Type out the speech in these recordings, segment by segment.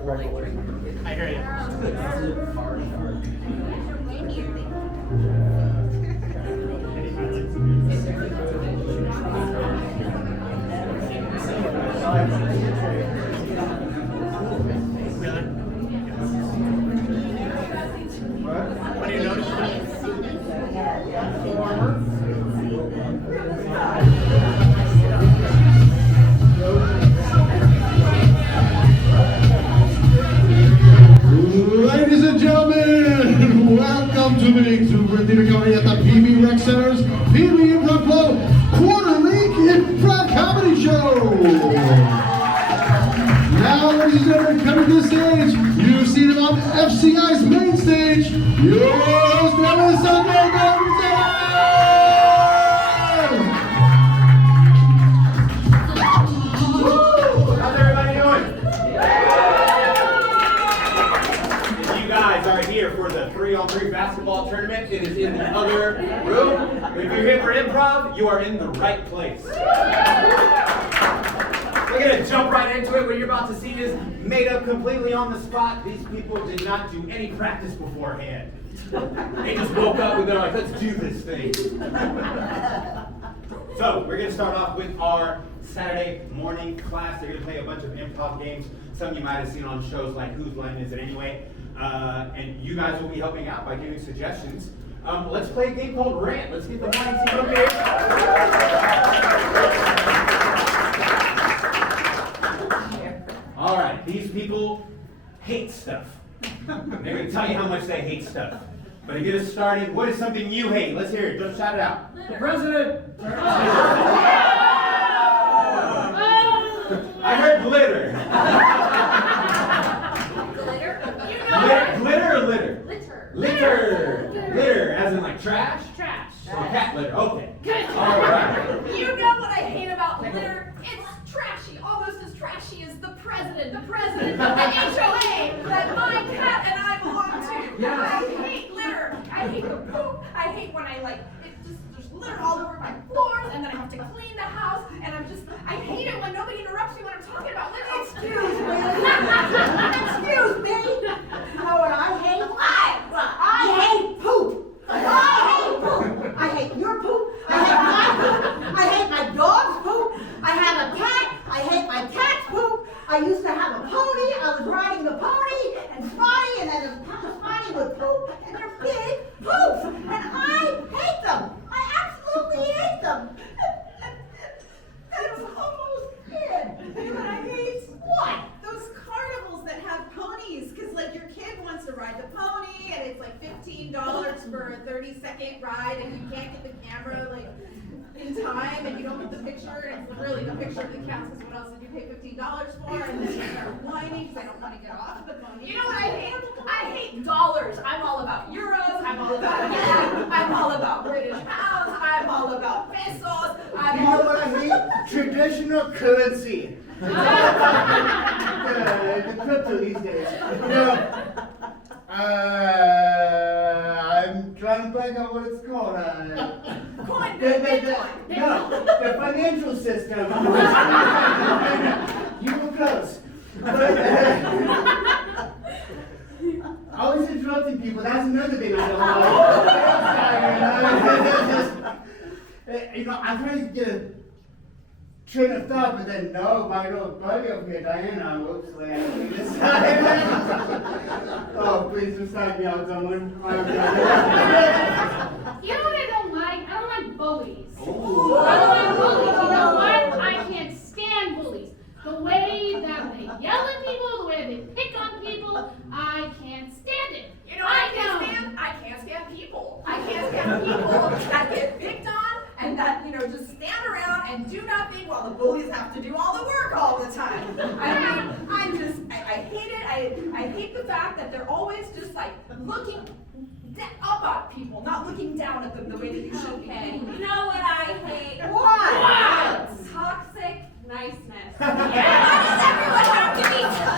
I hear you. What do you notice? Ladies and gentlemen, welcome to the Exuberant Theatre Company at the PB Center's PB Improv Club quarterly improv comedy show. Now, ladies and gentlemen, coming to the stage, you've seen him on FCI's main stage, your host, Sunday How's everybody doing? You guys are here for the 3-on-3 basketball tournament. It is in the other room. If you're here for improv, you are in the right place. We're gonna jump right into it. What you're about to see is made up completely on the spot. These people did not do any practice beforehand. They just woke up and they're like, let's do this thing. So we're gonna start off with our Saturday morning class. They're gonna play a bunch of improv games. Some you might have seen on shows like Whose Line Is It Anyway? And you guys will be helping out by giving suggestions. Let's play a game called Rant. Let's get the morning team up here. All right, these people hate stuff. They're going to tell you how much they hate stuff. But to get us started, what is something you hate? Let's hear it. Don't shout it out. The president! I heard glitter. Glitter? Glitter or litter? Litter. Litter. Litter, as in like trash? Trash. Or cat litter. Okay. Good. All right. You know what I hate about litter? It's trashy, almost as trashy as the president of the HOA that my cat and I belong to. Yes. I hate litter. I hate the poop. I hate when there's litter all over my floors, and then I have to clean the house, and I hate it when nobody interrupts me when I'm talking about litter. Excuse me. Excuse me. You know what I hate? I hate poop. I hate poop. I hate your poop. I hate my poop. I hate my dog's poop. I have a cat. I hate my cat's poop. I used to have a pony. I was riding the pony and Spotty, and then Spotty would poop, and they're big poops, and I hate them. I absolutely hate them. That's almost it. You know what I hate? What? Those carnivals that have ponies, because like your kid wants to ride the pony, and it's like $15 for a 30-second ride, and you can't get the camera like in time, and you don't get the picture, and it's really the picture that counts, because what else did you pay $15 for? And then you start whining because I don't want to get off the pony. You know what I hate? I hate dollars. I'm all about euros. I'm all about yen. I'm all about British pounds. I'm all about pesos. You know what I hate? Traditional currency. The crypto these days. You know, I'm trying to find out what it's called. Coin, The financial system. You were close. But, always interrupting people. That's another thing I don't like. You know, I'm trying to get a train of thought, but then no, my little buddy over here, Diana, whoops, land this time. Oh, please just sign me out, someone. You know what I don't like? I don't like bullies. Ooh. I don't like bullies. You know what? I can't stand bullies. The way that they yell at people, the way they pick on people, I can't stand it. You know what I can't stand people. I can't stand people that get picked on and that, just stand around and do nothing while the bullies have to do all the work all the time. I mean, I hate it. I hate the fact that they're always just like looking up at people, not looking down at them the way that you should be. You know what I hate? What? Toxic niceness. Why does everyone have to be so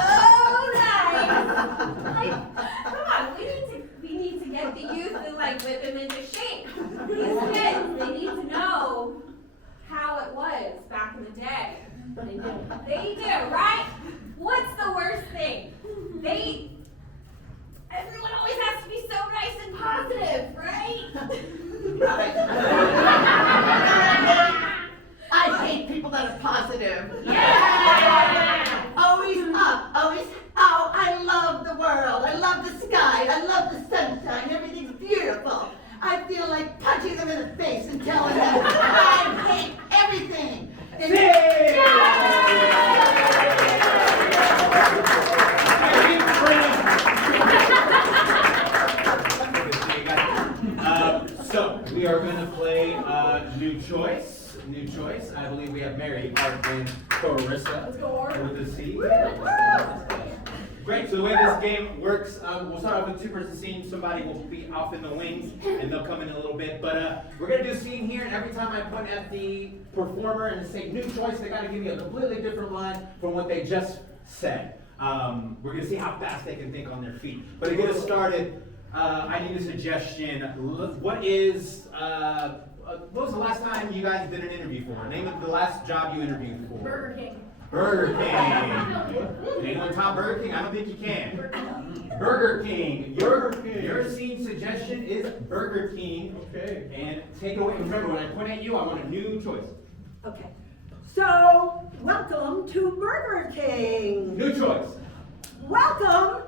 nice? Like, come on, we need to get the youth and whip them into shape. These kids, they need to know how it was back in the day. They do, right? What's the worst thing? choice. I believe we have Mary, Art, and Carissa. Let's go, Art. With the C. Great, so the way this game works, we'll start off with two-person scene. Somebody will be off in the wings, and they'll come in a little bit. But we're going to do a scene here, and every time I point at the performer and say new choice, they got to give me a completely different line from what they just said. We're going to see how fast they can think on their feet. But to get us started, I need a suggestion. What was the last time you guys did an interview for? Name of the last job you interviewed for. Burger King. Burger King. Anyone top Burger King? I don't think you can. Burger King. Your scene suggestion is Burger King. Okay. And take it away. Remember, when I point at you, I want a new choice. Okay. So, welcome to Burger King. New choice. Welcome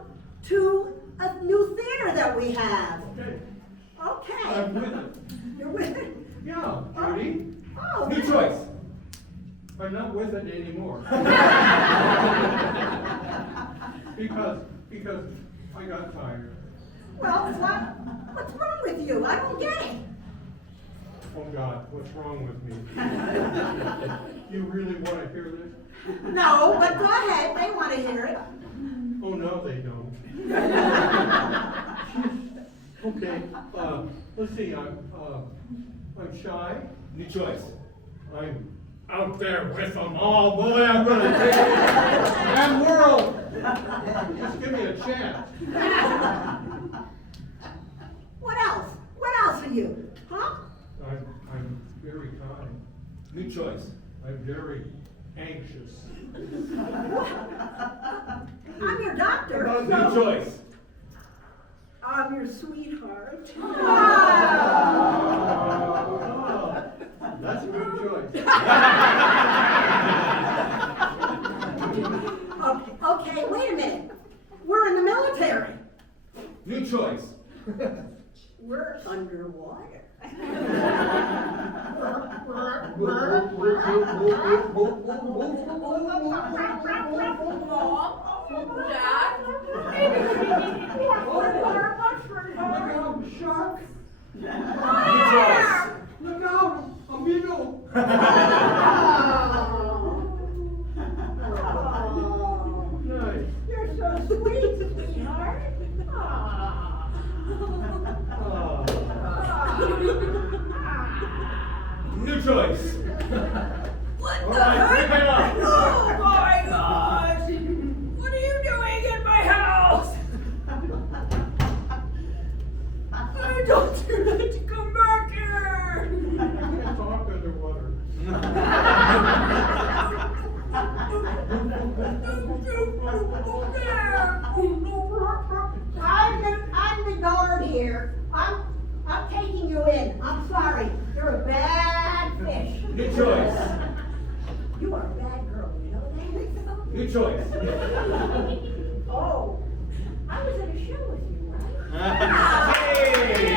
to a new theater that we have. Okay. Okay. I'm with it. You're with it? Yeah, Judy. Oh. New choice. I'm not with it anymore. because I got tired. Well, what's wrong with you? I don't get it. Oh God, what's wrong with me? You really want to hear this? No, but go ahead. They want to hear it. Oh no, they don't. Okay, let's see. I'm shy. New choice. I'm out there with them all. Boy, I'm gonna take that world. Just give me a chance. What else? What else are you? Huh? I'm very kind. New choice. I'm very anxious. I'm your doctor. New choice. I'm your sweetheart. Oh, that's a good choice. Okay, wait a minute. We're in the military. New choice. We're underwater. Mom, Dad, Shark! New choice. Look out! A beetle! Nice. You're so sweet, sweetheart. New choice. what All the right, bring heck? it up. Oh my gosh! What are you doing in my house? Don't you need to come back here? I can't talk underwater. I'm the guard here. I'm taking you in. I'm sorry. You're a bad fish. New choice. You are a bad girl, you know that? New choice. Oh, I was in a show with you, right? Hey!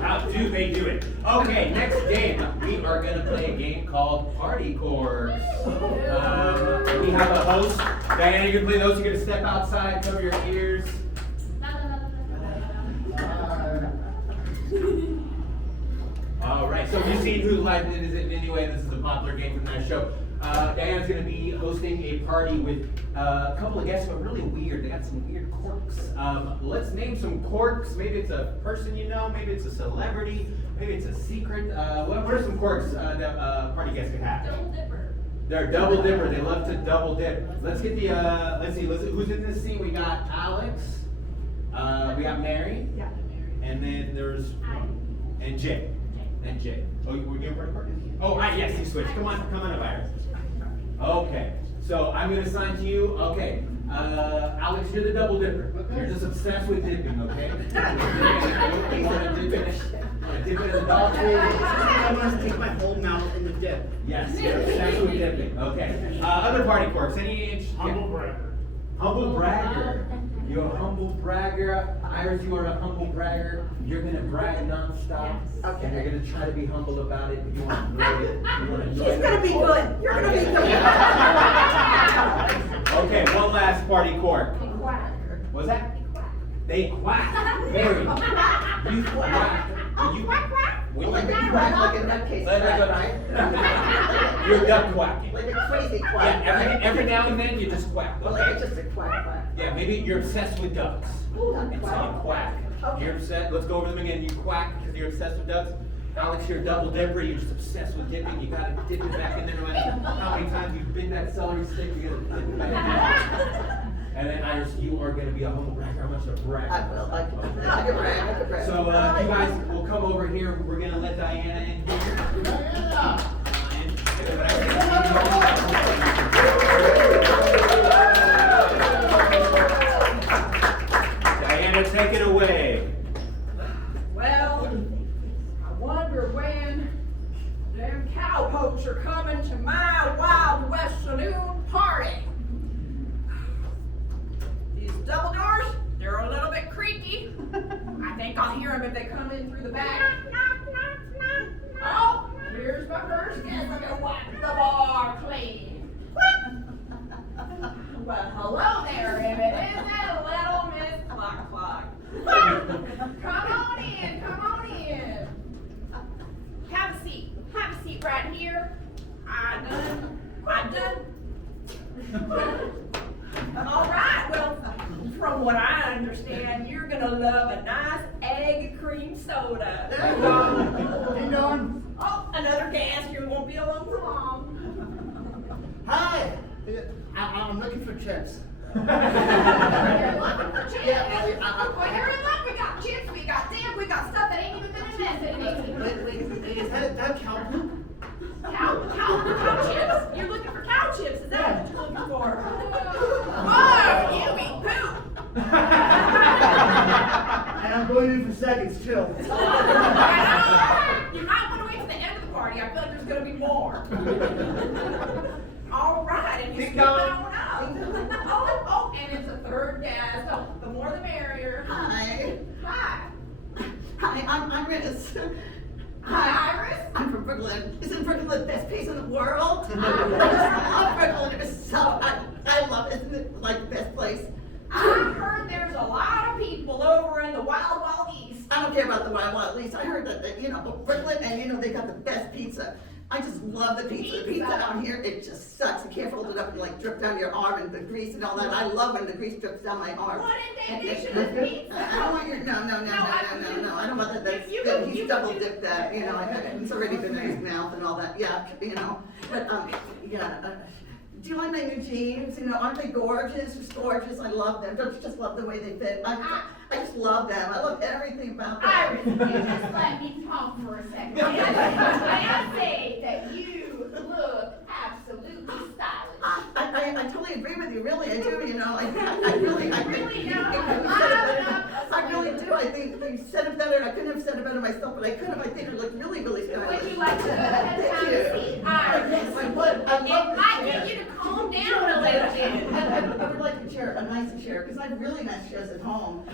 How do they do it? Okay, next game. We are going to play a game called Party Course. We have a host. Diana, you're going to play those. You're going to step outside, cover your ears. All right, so you've seen Whose Line Is It Anyway? This is a popular game from that show. Diana's going to be hosting a party with a couple of guests who are really weird. They got some weird quirks. Let's name some quirks. Maybe it's a person you know. Maybe it's a celebrity. Maybe it's a secret. What are some quirks that party guests could have? Double dipper. They're a double dipper. They love to double dip. Let's get the, let's see, who's in this scene? We got Alex. We got Mary. Yeah. And then there's, and Jay. And Jay. Oh, we're giving party party? Oh, yes, he switched. Come on up, Iris. Okay, so I'm going to assign to you, okay, Alex, you're the double dipper. You're just obsessed with dipping, okay? You want to dip it in the dog food? I want to stick my whole mouth in the dip. Yes, you're obsessed with dipping, okay. Other party quirks, any? Humble bragger. Humble bragger. You're a humble bragger. Iris, you are a humble bragger. You're going to brag nonstop. Okay. And you're going to try to be humble about it. You want to enjoy it. You want to enjoy She's it. gonna be good. You're gonna be good. Okay, one last party quirk. Be quiet. What's that? Be quiet. They quack. Very. You quack. You Quack, quack. When Like you a quack, like a nutcase Like quack, a- right? You're duck quacking. Like a crazy quack, Yeah, right? every now and then you just quack. Well, like it's just a quack, quack. Yeah, maybe you're obsessed with ducks. And so you quack. You're upset. Let's go over them again. You quack because you're obsessed with ducks. Alex, you're a double dipper. You're just obsessed with dipping. You gotta dip it back in there no matter how many times you bend that celery stick. You gotta dip it back in there. And then Iris, you are gonna be a humble bragger. I want you to brag. I will, I can brag. So you guys will come over here. We're gonna let Diana in here. Diana, take it away. Well, I wonder when them cowpokes are coming to my Wild West Saloon party. These double doors, they're a little bit creaky. I think I'll hear them if they come in through the back. Oh, here's my first guest. I'm gonna wipe the bar clean. Well, hello there, if it isn't little Miss Clock Clock. Come on in, come on in. Have a seat right here. I done. All right, well, from what I understand, you're gonna love a nice egg cream soda. Ding dong. Oh, another guest, you won't be alone for long. Hi. I'm looking for chips. You're looking for chips? Well, you're in luck. We got chips, we got dip, we got stuff that ain't even been invented. Wait, is that cow poop? Cow chips? You're looking for cow chips? Is that what you're looking for? Oh, you eat poop. And I'm going in for seconds, chill. I know. You might want to wait to the end of the party. I feel like there's going to be more. All right, and you Keep scoop it going. on up. Oh, and it's a third guest. Oh, the more the merrier. Hi. Hi. Hi, I'm Iris. Hi, Iris. I'm from Brooklyn. Isn't Brooklyn the best place in the world? I love Brooklyn. It's so, I love it. Isn't it like the best place? I heard there's a lot of people over in the Wild Wild East. I don't care about the Wild East. I heard that, Brooklyn, and they got the best pizza. I just love the pizza. The pizza out here, it just sucks. You can't hold it up and like drip down your arm and the grease and all that. I love when the grease drips down my arm. What in damnation is pizza? I don't want your, no. I don't want that. That's You good. go- He's you double go- dipped that, it's already been in his mouth and all that. Yeah, but, do you like my new jeans? Aren't they gorgeous? Just gorgeous. I love them. Don't you just love the way they fit? I just love them. I love everything about them. Iris, you just let me talk for a second. I say that you look absolutely stylish. I totally agree with you, really, I do, I really do, I think you said it better, I couldn't have said it better myself, but I could have, I think it looked really, really stylish. Would you like to go ahead and have a seat? Iris, Yes, I would, I love if I the get chair. you to calm down a little bit. I would like a chair, a nicer chair, because I have really nice chairs at home.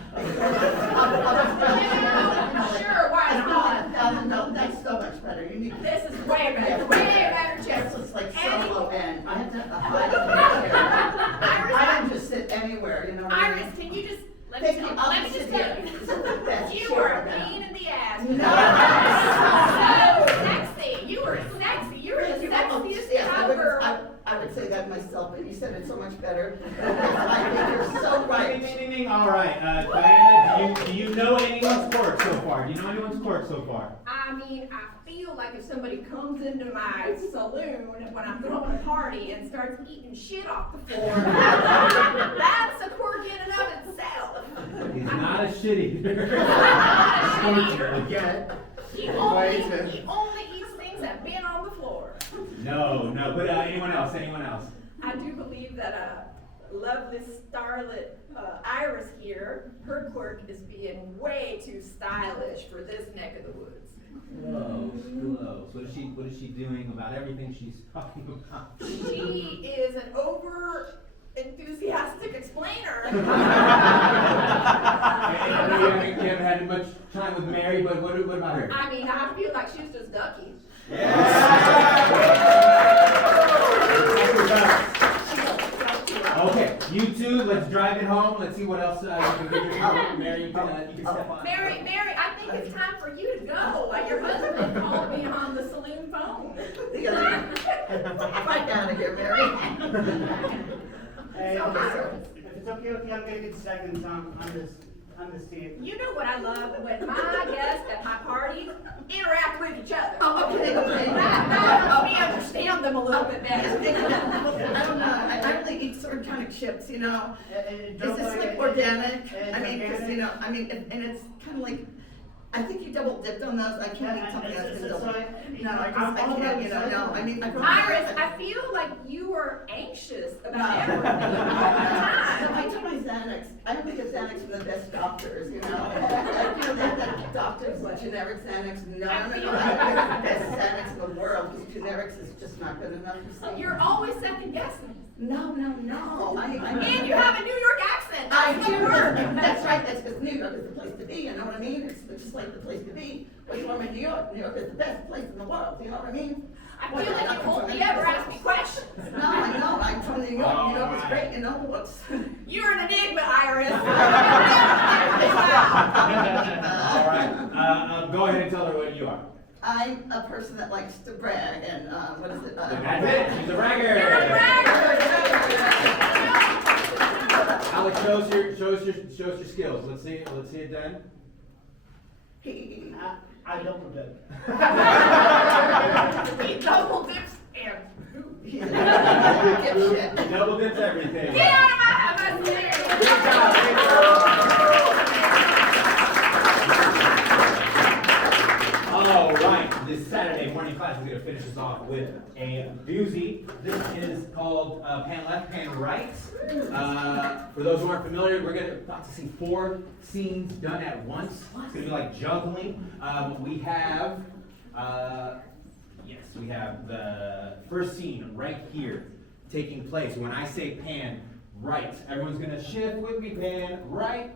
Sure, why not? $1,000, that's so much better, you need. This is way better, way better chips. This looks like so Any- low end, I have to hide the chair. I don't just sit anywhere, what I mean? Iris, can you just, let Thank me you, tell I'll let me just just sit tell here. you. This is the best You chair were I've a had. pain in the ass. No. So sexy. You were sexy. You were the sexiest cowgirl. I would say that myself, but you said it so much better. I think you're so right. Ding. All right, Diana, do you know anyone's court so far? Do you know anyone's court so far? I mean, I feel like if somebody comes into my saloon when I'm throwing a party and starts eating shit off the floor, that's a quirk in and of itself. He's not a shit eater. Again. He only eats things that have been on the floor. No, but anyone else? I do believe that lovely starlet Iris here, her quirk is being way too stylish for this neck of the woods. Close. What is she doing about everything she's talking about? She is an over enthusiastic explainer. I know you haven't had much time with Mary, but what about her? I mean, I feel like she's just ducky. Okay, you two, let's drive it home. Let's see what else you can do. Mary, you can step on. Mary, I think it's time for you to go. Your husband called me on the saloon phone. Right down here, Mary. Hey, So, if it's okay with you, I'm gonna get seconds on this team. you know what I love when my guests at my party interact with each other. Oh, okay. That helps me understand them a little bit better. I don't know, I really eat organic chips, you know? Is this like organic? I mean, because, you know, and it's kind of like, I think you double dipped on those, I can't eat something else. No, I can't, you know, no, I mean, Iris, I feel like you were anxious about everything all the time. I took my Xanax. I have to get Xanax from the best doctors, you know? I feel like that doctors with generic Xanax. No. I have the best Xanax in the world because generics is just not good enough. You're always second guessing. No. And you have a New York accent. I That's do. what works. That's right. That's because New York is the place to be. You know what I mean? It's just like the place to be. What's wrong with New York? New York is the best place in the world. You know what I mean? I feel like you only ever ask me questions. No, I know. I'm from New York. New York is great. You know what's. You're an enigma, Iris. All right. Go ahead and tell her what you are. I'm a person that likes to brag and what is it? That's it. She's a bragger. You're a bragger. Alex, shows your skills. Let's see it done. I double dip. He double dips and Double dips everything. get out of my atmosphere. Good job. All right, this Saturday morning class is going to finish us off with a doozy. This is called pan left, pan right. For those who aren't familiar, we're about to see 4 scenes done at once. It's going to be like juggling. We have the first scene right here taking place. When I say pan right, everyone's going to shift with me, pan right.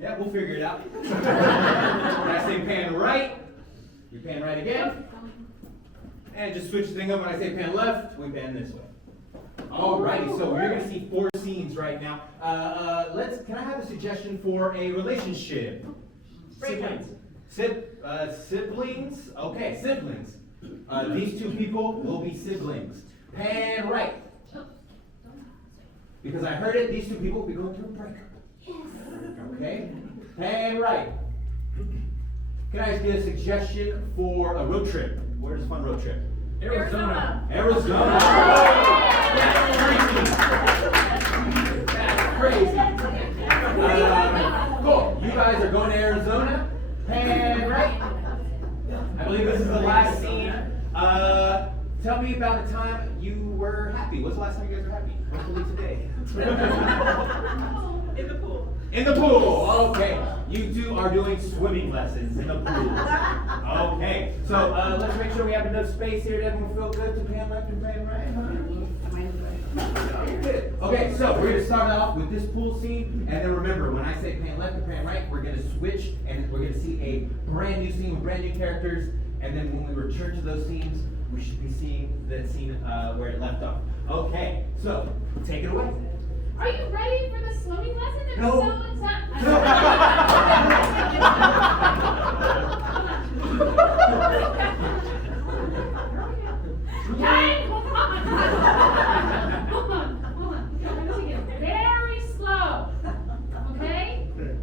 Yeah, we'll figure it out. When I say pan right, you pan right again. And just switch the thing up. When I say pan left, we pan this way. Alrighty, so we're going to see 4 scenes right now. Can I have a suggestion for a relationship? Siblings. Siblings? Okay, siblings. These 2 people will be siblings. Pan right. Because I heard it, these 2 people will be going through a breakup. Okay? Pan right. Can I get a suggestion for a road trip? Where's a fun road trip? Arizona. Arizona. That's crazy. Cool. You guys are going to Arizona. Pan right. I believe this is the last scene. Tell me about a time you were happy. What's the last time you guys were happy? Hopefully today. In the pool. In the pool. Okay. You 2 are doing swimming lessons in the pool. Okay. So let's make sure we have enough space here. Does everyone feel good to pan left and pan right? Good. Okay, so we're going to start off with this pool scene, and then remember, when I say pan left and pan right, we're going to switch, and we're going to see a brand new scene with brand new characters, and then when we return to those scenes, we should be seeing that scene where it left off. Okay, so take it away. Are you ready for the swimming lesson? If No. so, it's not. Hey, hold on. Hold on. I'm gonna take it very slow. Okay?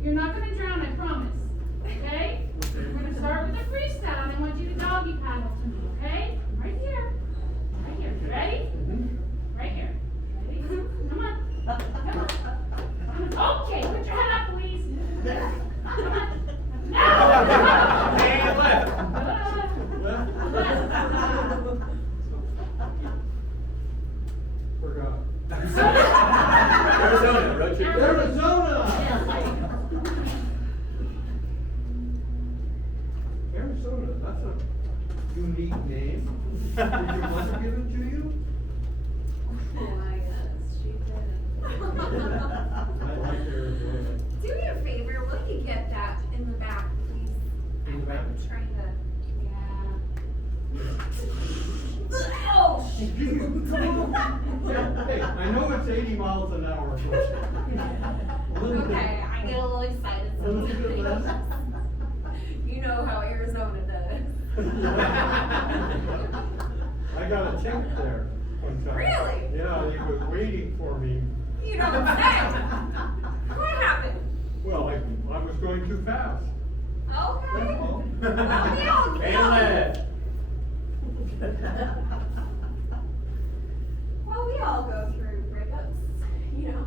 You're not gonna drown, I promise. Okay? We're gonna start with a freestyle, and I want you to doggy paddle to me, okay? Right here. Right here. Ready? Right here. Ready? Come on. Okay, put your head up, please. Now! Pan left. Forgot. Arizona, road trip. Arizona! Arizona, that's a unique name. Did your mother give it to you? Oh my gosh, she did. I like Arizona. Do me a favor, will you get that in the back, please? In the back? I'm trying to, yeah. Oh, Hey, I know it's 80 miles an hour. Okay, I get a little excited sometimes. You know how Arizona does. I got a ticket there one time. Really? Yeah, he was waiting for me. You don't say. What happened? Well, I was going too fast. Okay. That's all. Well, we all Hey, know. left. Well, we all go through breakups, you know.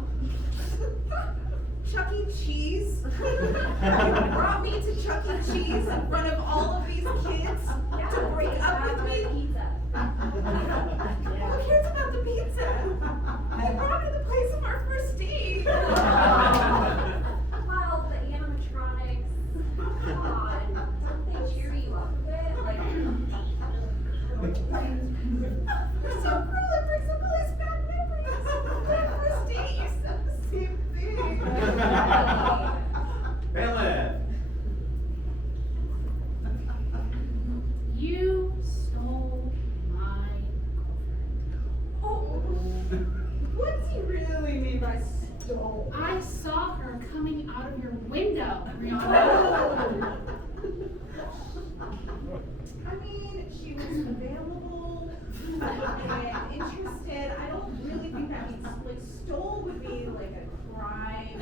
Chuck E. Cheese? You brought me to Chuck E. Cheese in front of all of these kids to break up with me? Pizza. Who cares about the pizza? You brought me to the place of our first date. Well, the animatronics, come on, don't they cheer you up a bit? Like, You're so cruel, it brings up all these bad memories. That first date, you said the same thing. Hey, left. You stole my girlfriend. Oh, what do you really mean by stole? I saw her coming out of your window, Rihanna. I mean, she was available and interested. I don't really think that means, like, stole would be like a crime.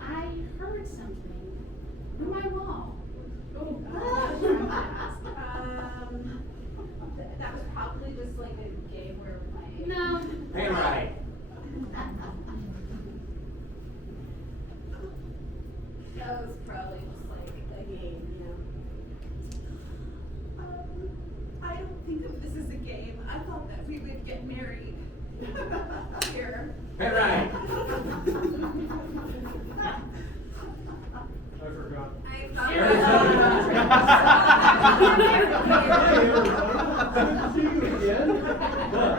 I heard something on my wall. That was probably just like a game we were playing. No. Hey, right. that was probably just like a game, you know. I don't think of this as a game. I thought that we would get married. Here. Hey, right. I forgot. I thought Hey, everybody. Good to see you again. But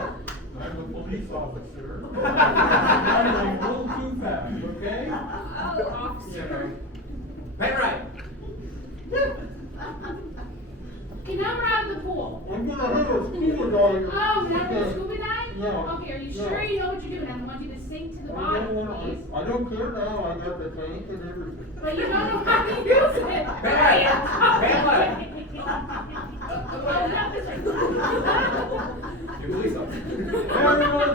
I'm a police officer. I'm going a little too fast, okay? Oh, officer. Hey, right. Okay, now we're out of the pool. I'm gonna have a scuba diver. Oh, now we're scuba dive? Yeah. Okay, are you Yeah. sure you know what you're doing? I want you to sink to the I bottom, don't wanna- please. I don't care now, I got the tank and everything. But you don't know how to use it. Hey, hey, You police officer. Everyone,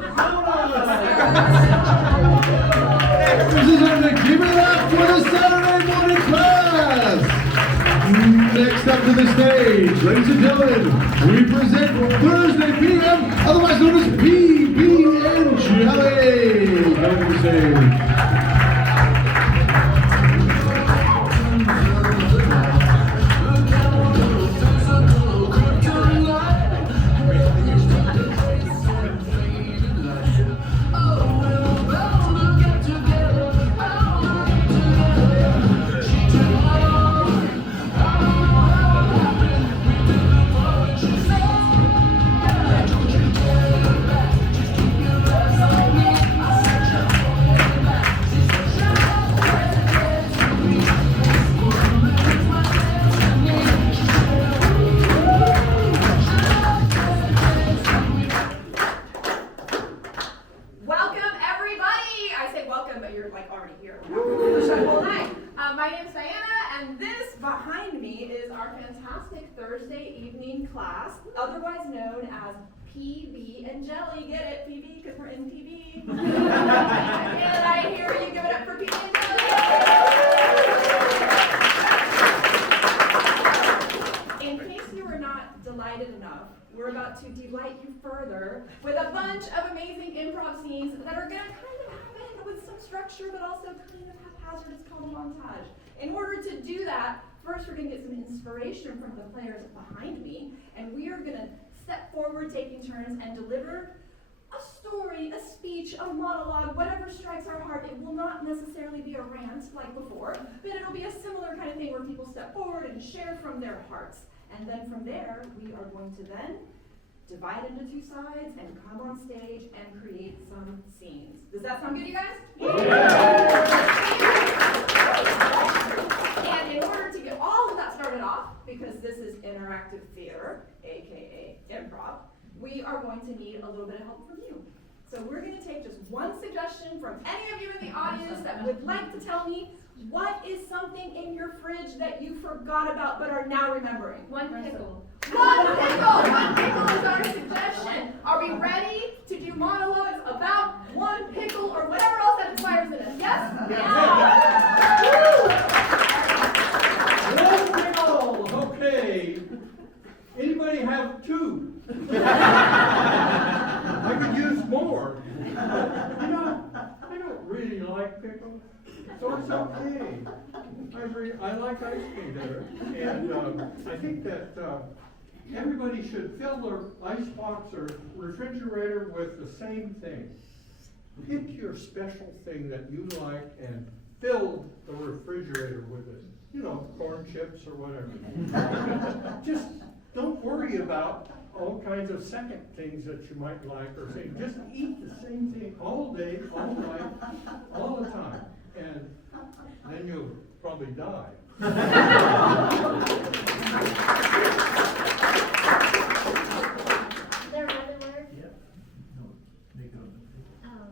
This is time to give it up for the Saturday morning class. Next up to the stage, ladies and gentlemen, we present Thursday PM, otherwise known as PB and Jelly. Come to the stage. Welcome, everybody! I say welcome, but you're like already here. Well, hi, my name's Diana, and this behind me is our fantastic Thursday evening class, otherwise known as PB and Jelly. Get it, PB, because we're in PB. And I hear you give it up for PB and Jelly. In case you were not delighted enough, we're about to delight you further with a bunch of amazing improv scenes that are going to kind of happen with some structure, but also kind of haphazard. It's called a montage. In order to do that, first we're going to get some inspiration from the players behind me, and we are going to step forward, taking turns, and deliver a story, a speech, a monologue, whatever strikes our heart. It will not necessarily be a rant like before, but it'll be a similar kind of thing where people step forward and share from their hearts. And then from there, we are going to then divide into two sides and come on stage and create some scenes. Does that sound good, you guys? And in order to get all of that started off, because this is interactive theater, aka we are going to need a little bit of help from you. So we're going to take just one suggestion from any of you in the audience that would like to tell me what is something in your fridge that you forgot about but are now remembering. One pickle. One pickle! One pickle is our suggestion. Are we ready to do monologues about one pickle or whatever else that inspires in us? Yes? One pickle, okay. Anybody have two? I could use more. You know, I don't really like pickles, so it's okay. I like ice cream better, and I think that everybody should fill their icebox or refrigerator with the same thing. Pick your special thing that you like and fill the refrigerator with it. You know, corn chips or whatever. Just don't worry about all kinds of second things that you might like or say. Just eat the same thing all day, all night, all the time. And then you'll probably die. Is there another word? Yep. No, make it Oh.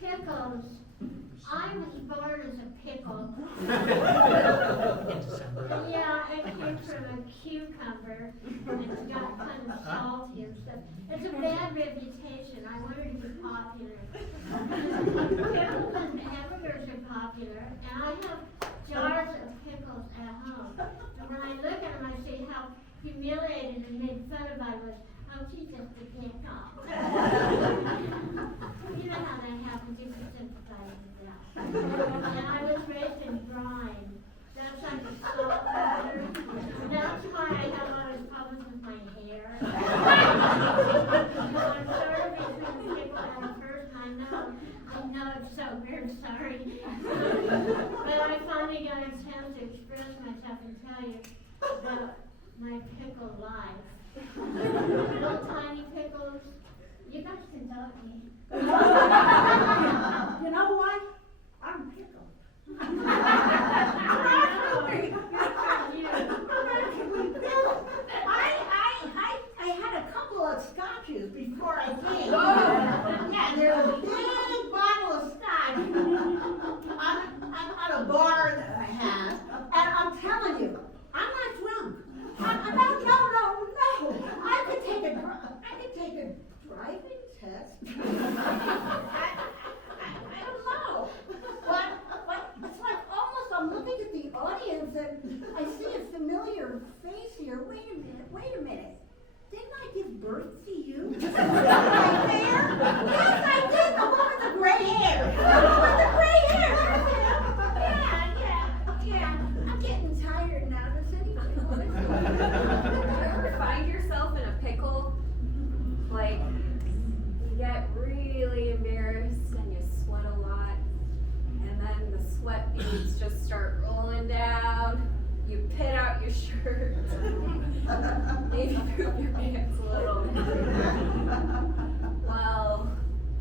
Pickles. I was born as a pickle. Yeah, I came from a cucumber, and it's got kind of salty and stuff. It's a bad reputation. I wanted to be popular. Pickles and hamburgers are popular, and I have jars of pickles at home. And when I look at them, I see how humiliated and made fun of I was. Oh, she's just a pickle. You know how that happens. You can sympathize with that. And I was raised in brine. That's like a salt water. That's why I have all those problems with my hair. I'm sort of between pickle and a person. I know it's so weird, sorry. But I finally got a chance to express myself and tell you about my pickle life. Little tiny pickles. You guys can tell me. You know what? I'm pickled. I had a couple of scotches before I came. Yeah, there's a big bottle of scotch on a bar that I had, and I'm telling you, I'm not drunk. No. I could take a driving test. I don't know. But it's like almost I'm looking at the audience and I see a familiar face here. Wait a minute. Didn't I give birth to you? Right there? Yes, I did. The one with the gray hair. Yeah. I'm getting tired now. Does anybody want to? Do you ever find yourself in a pickle? Like, you get really embarrassed and you sweat a lot, and then the sweat beads just start rolling down. You pit out your shirt. Maybe poop your pants a little. Well,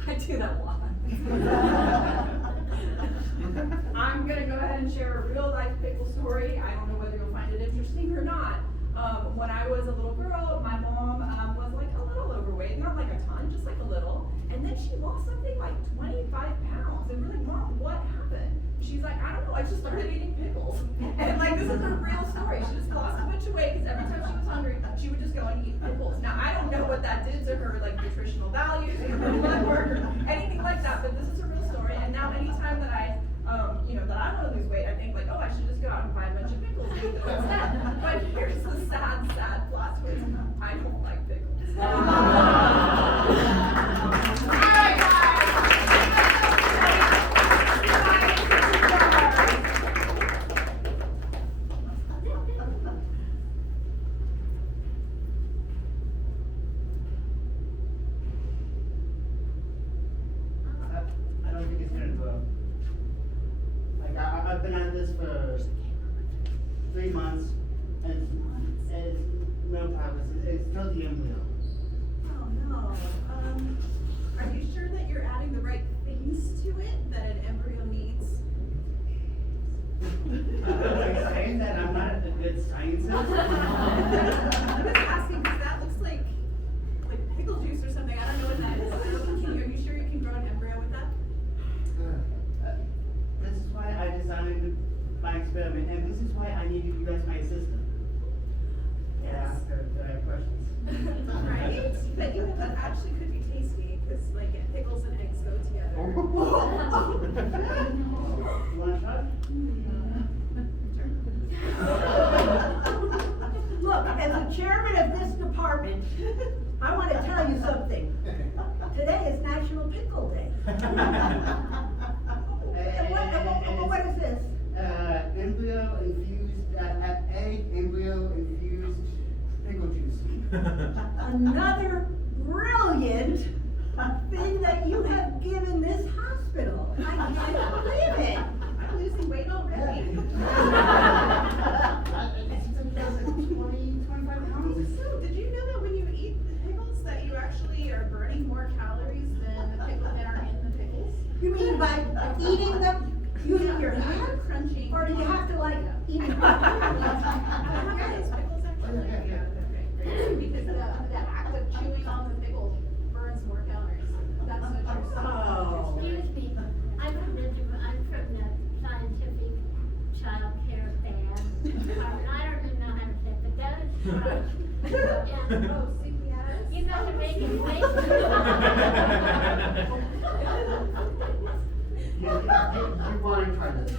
I do that a lot. I'm going to go ahead and share a real life pickle story. I don't know whether you'll find it interesting or not. When I was a little girl, my mom was like a little overweight, not like a ton, just like a little. And then she lost something like 25 pounds. And we're like, Mom, what happened? She's like, I don't know, I just started eating pickles. And like, this is a real story. She just lost a bunch of weight because every time she was hungry, she would just go and eat pickles. Now, I don't know what that did to her, like nutritional values or her blood work or anything like that, but this is a real story. And now anytime that I want to lose weight, I think like, oh, I should just go out and buy a bunch of pickles and eat them instead. But here's the sad plot twist. I don't like pickles. All right, guys. I don't think it's gonna go. Like I've been at this for 3 months, and it's no progress. It's still the embryo. Oh no. Are you sure that you're adding the right things to it that an embryo needs? Are you saying that I'm not a good scientist? I'm just asking mind. I want to tell you something. Today is National Pickle Day. And what is this? Embryo infused, egg embryo infused pickle juice. Another brilliant thing that you have given this hospital. I can't believe it. I'm losing weight already. 25 pounds. So, did you know that when you eat the pickles that you actually are burning more calories than the pickle that are in the pickles? You mean by eating them using your hands? Crunching. Or do you have to like eat it? Yes, pickles actually. Because the act of chewing on the pickle burns more calories. That's what you're saying. Oh. Excuse me, I'm from the scientific child care band. I don't even know how to say, but that is right. Oh, CPS? You know, to make it You want to try this?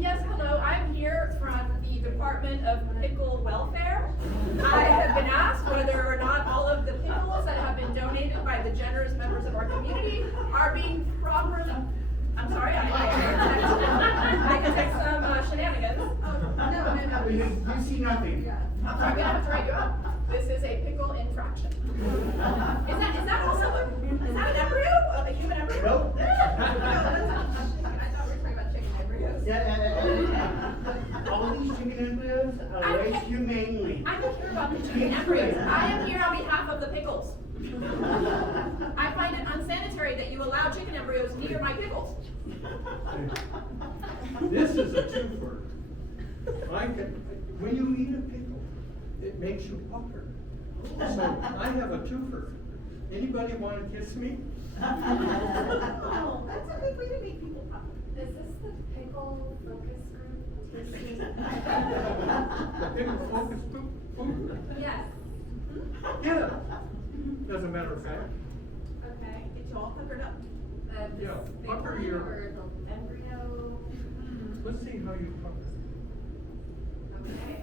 Yes, hello, I'm here from the Department of Pickle Welfare. I have been asked whether or not all of the pickles that have been donated by the generous members of our community are being properly, I'm sorry, I detect some shenanigans. Oh, no. You see nothing. I'm sorry, we have to write you up. This is a pickle infraction. Is that also is that an embryo? A human embryo? Nope. No, that's not. I thought we were talking about chicken embryos. Yeah. All these chicken embryos are raised humanely. I don't care about the chicken embryos. I am here on behalf of the pickles. I find it unsanitary that you allow chicken embryos near my pickles. This is a twofer. When you eat a pickle, it makes you pucker. So I have a twofer. Anybody want to kiss me? Oh, that's a good way to make people pop. Is this the pickle focus group? The pickle focus food? Yes. Yeah. As a matter of fact. Okay, get you all puckered up. The Yeah, big pucker one your- or the embryo? Let's see how you pucker. Okay.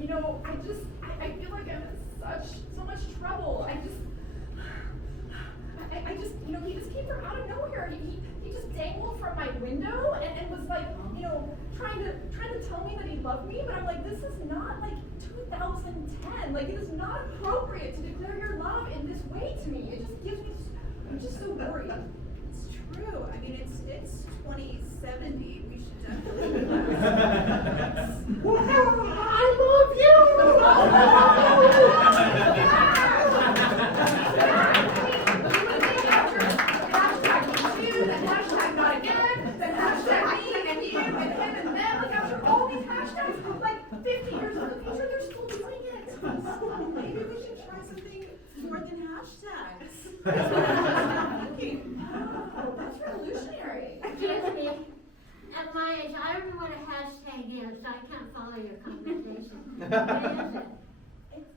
You know, I feel like I'm in so much trouble. I just, you know, he just came from out of nowhere. He just dangled from my window and was like, you know, trying to tell me that he loved me, but I'm like, this is not like 2010. Like, it is not appropriate to declare your love in this way to me. It just gives me, I'm just so worried. It's true. I mean, it's 2070. We should definitely do that. I love you! Hashtag me too, then hashtag not again, then hashtag me and you and him and them. Like, after all these hashtags, like 50 years in the future, they're still doing it. Maybe we should try something more than hashtags. That's what I was thinking. Oh, that's revolutionary. Excuse me, at my age, I don't know what a hashtag is, so I can't follow your conversation. What is it?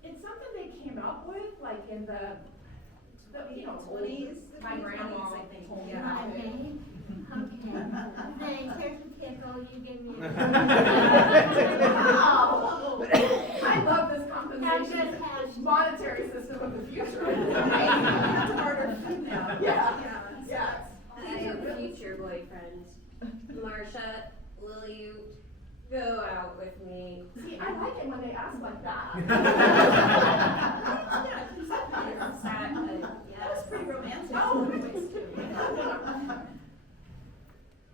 It's something they came up with, like in the you know, 20s. My grandma, I think. told me Yeah. about it. Okay. Thanks, here's a pickle, you give me a. Wow. I love this Have a compensation good hash. monetary system of the future. It's harder food now. Yeah. Yeah. I have a future boyfriend. Marsha, will you go out with me? See, I like it when they ask like that. That was pretty romantic. Oh, anyways, too.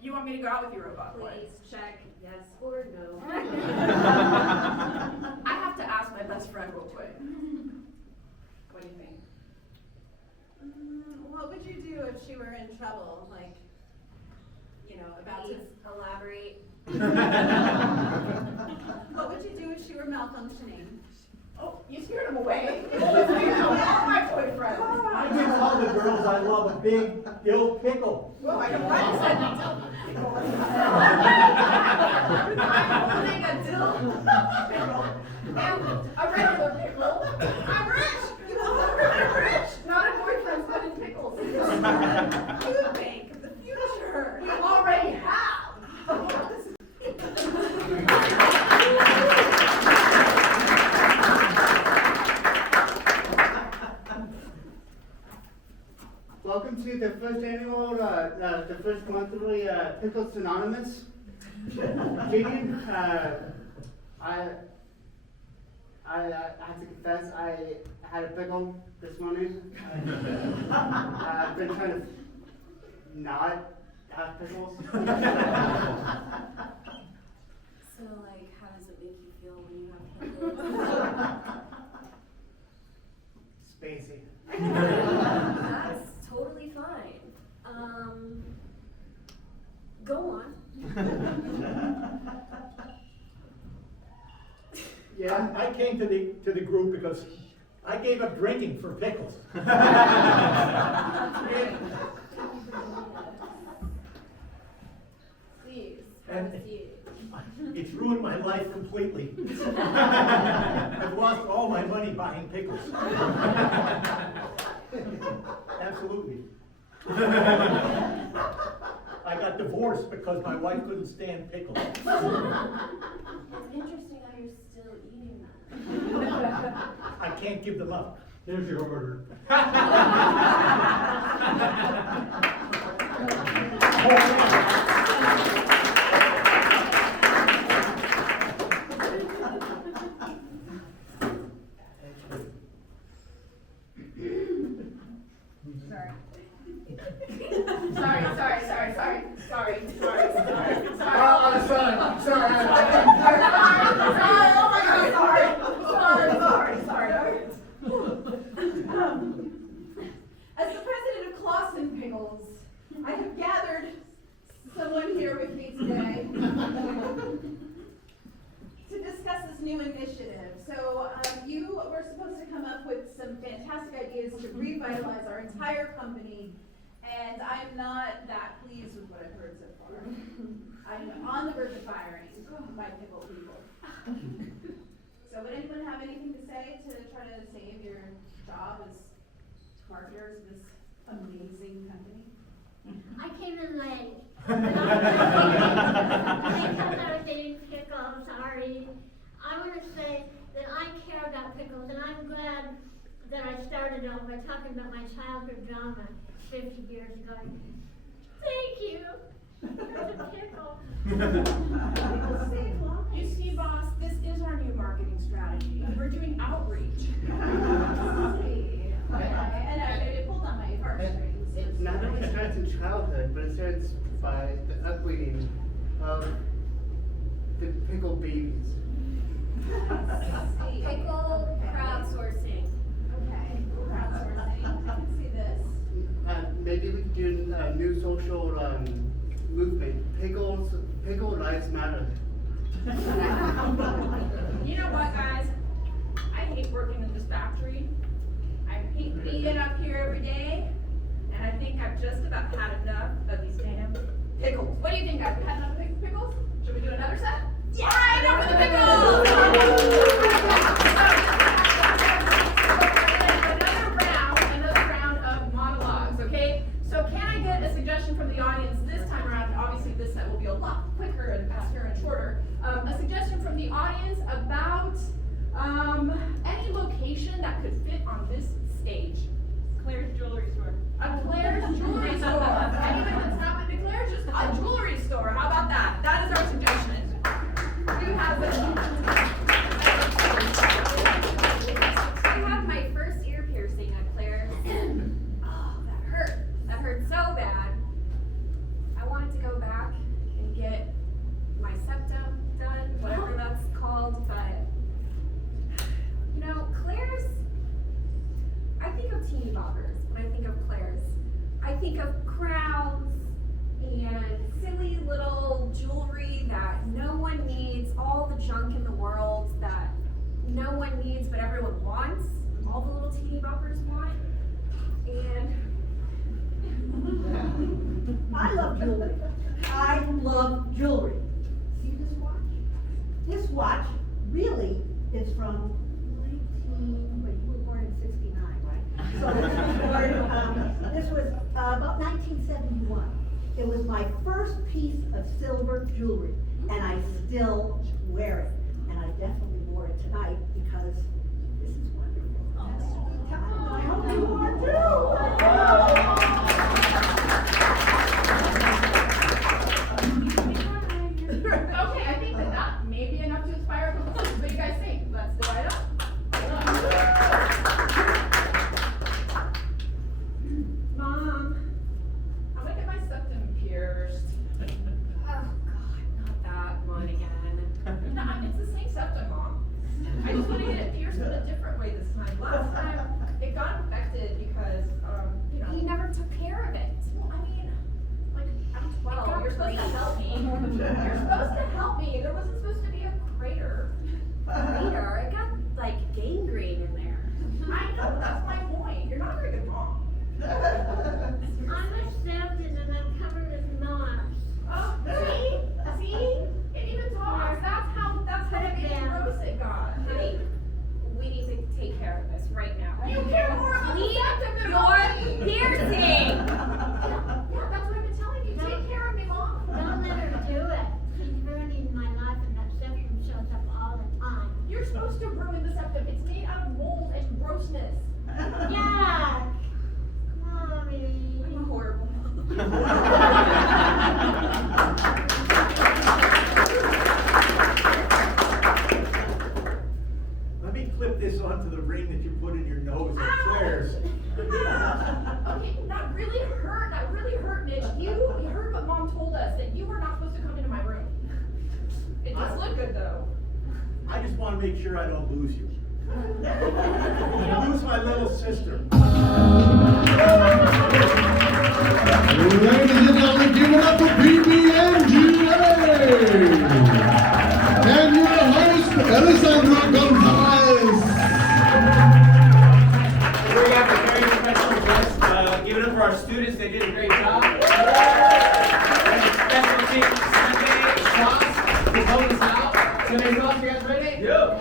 You want me to go out with you, robot boy? Please check yes or no. I have to ask my best friend real quick. What do you think? What would you do if she were in trouble? Like, you know, about to. Please elaborate. What would you do if she were malfunctioning? Oh, you scared him away. You are my boyfriend. I can tell the girls I love a big dill pickle. Well, I know what you said. I'm holding a dill pickle and a regular pickle. I'm rich. I'm rich. Not a boyfriend. welcome to the first annual, the first monthly Pickles Anonymous meeting. I have to confess, I had a pickle this morning. I've been trying to not have pickles. So, like, how does it make you feel when you have pickles? Spacey. That's totally fine. Go on. Yeah. I came to the group because I gave up drinking for pickles. Please, And- proceed. It's ruined my life completely. I've lost all my money buying pickles. Absolutely. I got divorced because my wife couldn't stand pickles. It's interesting how you're still eating that. I can't give them up. Here's your order. Sorry. Oh, sorry. As the president of Clausen Pickles, I have gathered someone here with me today to discuss this new initiative. So you were supposed to come up with some fantastic ideas to revitalize our entire company, and I'm not that pleased with what I've heard so far. I'm on the verge of firing my pickle people. So would anyone have anything to say to try to save your job as marketers of this amazing company? I came in late. Because I was eating pickles already. I want to say that I care about pickles, and I'm glad that I started off by talking about my childhood drama 50 years ago. Thank you. There's a pickle. You see, boss, this is our new marketing strategy. We're doing outreach. Okay, and it pulled on my heartstrings. It not only starts in childhood, but it starts by the upbringing of the pickle babies. Pickle crowdsourcing. Okay, crowdsourcing. I can see this. Maybe we could do a new social movement. Pickle lives matter. You know what, guys? I hate working in this factory. I hate being up here every day. And I think I've just about had enough of these damn pickles. What do you think, guys? We had enough of pickles? Should we do another set? Yeah! All right, enough of the pickles! Another round of monologues, okay? So can I get a suggestion from the audience this time around? Obviously, this set will be a lot quicker and faster and shorter. A suggestion from the audience about any location that could fit on this stage. Claire's jewelry store. A Claire's jewelry store. Anybody that's not been to Claire's, just a jewelry store. How about that? That is our suggestion. You have it. I had my first ear piercing at Claire's. Oh, that hurt. That hurt so bad. I wanted to go back and get my septum done, whatever that's called, but you know, Claire's, I think of teeny boppers when I think of Claire's. I think of crowns and silly little jewelry that no one needs, all the junk in the world that no one needs but everyone wants, all the little teeny boppers want. And I love jewelry. I love jewelry. See this watch? This watch really is from wait, you were born in 69, right? So this was about 1971. It was my first piece of silver jewelry, and I still wear it. And I definitely wore it tonight because this is wonderful. I hope you are too. You're supposed to help me. You're supposed to help me. There wasn't supposed to be a crater. Later, it got like gangrene in there. I know, that's my point. You're not a very good mom. I'm accepted and I'm covered with knots. Oh, see? It even talks. That's how gross it got. Honey, we need to take care of this right now. You care more about the septum than about me. Your piercing! Yeah, that's what I've been telling you. Take care of me, Mom. Don't let her do it. She's ruining my life and that septum shows up all the time. You're supposed to ruin the septum. It's made out of mold and grossness. Yuck! Mommy. I'm horrible. Let me clip this onto the ring that you put in your nose at Claire's. Okay, that really hurt, Mitch. You heard what Mom told us, that you were not supposed to come into my room. It does look good, though. I just want to make sure I don't lose you. Lose my little sister. Ladies and gentlemen, give it up for PB and your host, Alessandro Gonzalez. Here we have a very special guest. Give it up for our students. They did a great job. Special team Sunday Shots to help us out. Sunday Shots, you guys ready? Yeah.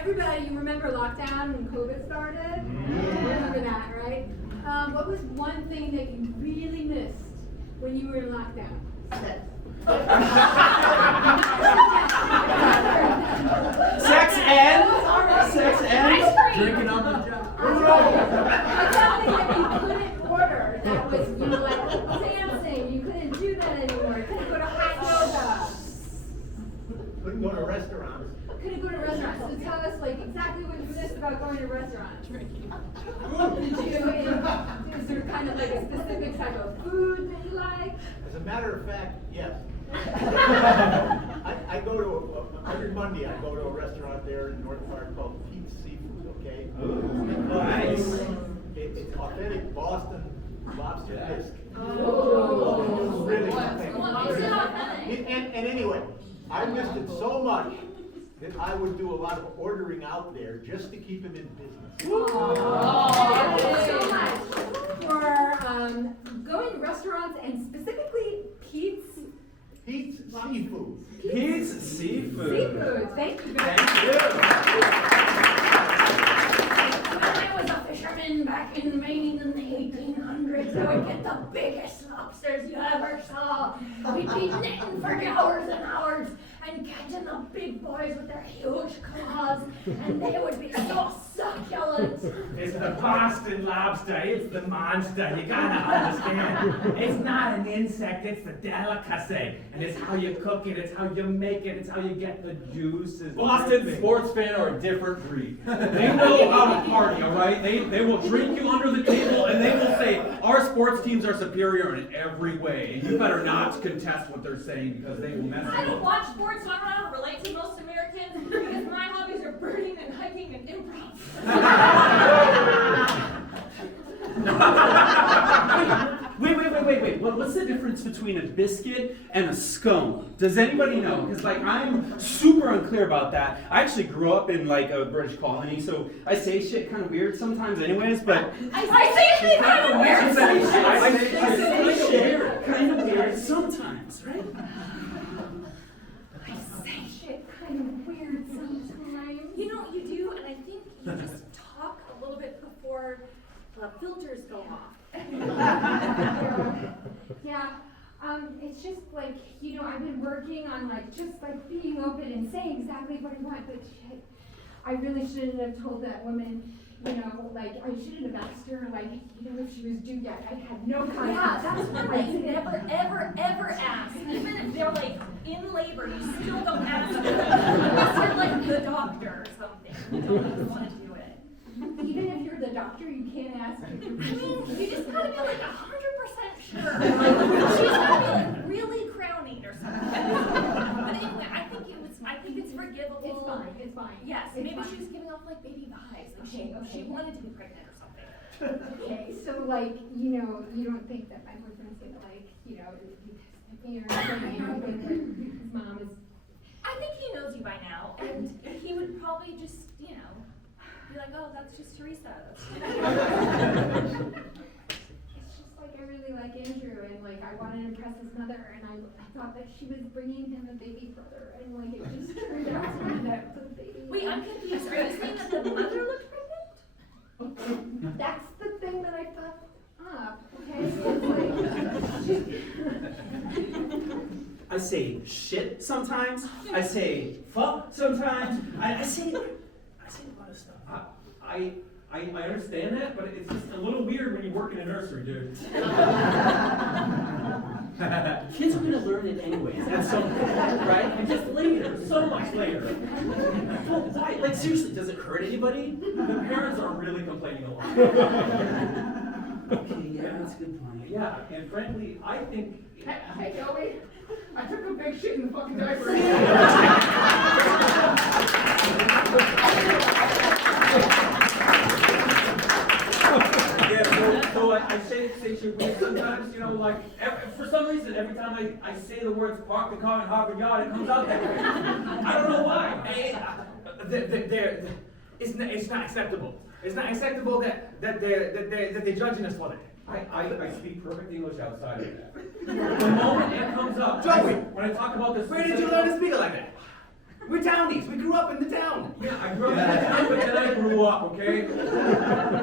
Everybody, you remember lockdown when COVID started? You remember that, right? What was one thing that you really missed when you were in lockdown? Sex and drinking on the job. What's something that you couldn't order that was, you were like, dancing, you couldn't do that anymore, you couldn't go to hot yoga. Couldn't go to restaurants. Couldn't go to restaurants, so tell us like exactly what you missed about going to restaurants. Is there kind of like a specific type of food that you like? As a matter of fact, yes. I go to, every Monday I go to a restaurant there in North Park called Pete's Seafood, okay? Nice. It's authentic Boston lobster bisque. Oh. It's really authentic? And anyway, I missed it so much that I would do a lot of ordering out there just to keep him in business. Thank you so much for going to restaurants and specifically Pete's Seafood. Pete's Seafood. Seafood. Thank you very Thank you. When I was a fisherman back in Maine in the 1800s, I would get the biggest lobsters you ever saw. We'd be knitting for hours and hours and catching the big boys with their huge claws, and they would be so succulent. It's the Boston lobster, it's the monster, you gotta understand. It's not an insect, it's the delicacy. And it's how you cook it, it's how you make it, it's how you get the juices. Boston sports fans are a different breed. They know how to party, all right? They will drink you under the table, and they will say, our sports teams are superior in every way. And you better not contest what they're saying, because they will mess I you don't up. watch sports, so I don't know how to relate to most Americans because my hobbies are birding and hiking and improv. Wait. What's the difference between a biscuit and a scone? Does anybody know? Because I'm super unclear about that. I actually grew up in a British colony, so I say shit kind of weird sometimes anyways, but... I say shit kind of weird sometimes. I say shit kind of weird sometimes, right? I say shit kind of weird sometimes. You know, you do, and I think you just talk a little bit before filters go off. Yeah, it's just I've been working on being open and saying exactly what I want, but shit, I really shouldn't have told that woman, I shouldn't have asked her, if she was due yet. I had no concept. Yeah, that's why you never, ever ask. Even if they're in labor, you still don't ask them. Unless you're the doctor or something. don't want to do it. Even if you're the doctor, you can't ask if you're I mean, you just gotta be like 100% sure. She's gotta be like really crowning or something. But anyway, I think it's forgivable. It's fine. Yes, It's maybe fine. she was giving off like baby vibes. Like she wanted to be pregnant or something. Okay, so like, you know, you don't think that my boyfriend's gonna like, you know, be pissed at me or anything, you think that his mom is. I think he knows you by now, and he would probably just, you know, be like, oh, that's just Teresa. It's just like I really like Andrew, and like I wanted to impress his mother, and I thought that she was bringing him a baby brother, and like it just turned out that the baby. Wait, I'm confused. Are you saying that the mother looked pregnant? That's the thing that I fucked up, okay? I say shit sometimes. I say fuck sometimes. I say a lot of stuff. I understand that, but it's just a little weird when you work in a nursery, dude. Kids are gonna learn it anyways at some point, right? And just later, so much later. Well, why? Like seriously, does it hurt anybody? The parents are really complaining a lot. Okay, yeah, that's a good point. Yeah, and frankly, I think. Hey, Joey, I took a big shit in the fucking diaper. Yeah, so I say shit weird sometimes, you know, like, for some reason, every time I say the words park the car and Harvard Yard, it comes out that way. I don't know why. It's not acceptable. It's not acceptable that they're judging us for that. I speak perfect English outside of that. The moment it comes up, Joey! when I talk about this. Where did you learn to speak like that? We're townies. We grew up in the town. Yeah, I grew up in the town, but then I grew up, okay?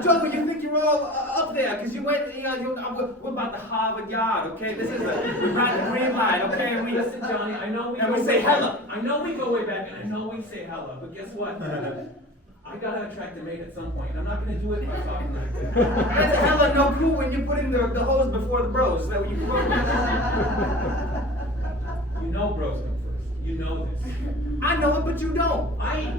Joey, you think you're all up there because you went, we're about the Harvard Yard, okay? This is the green line, okay? And Listen, Johnny, I know we and go we say way back. hella. I know we go way back, and I know we say hella, but guess what? I gotta attract a mate at some point, and I'm not gonna do it by talking like that. That's hella no cool when you're putting the hose before the bros. That when you You know bros come first. You know this. I know it, but you don't. I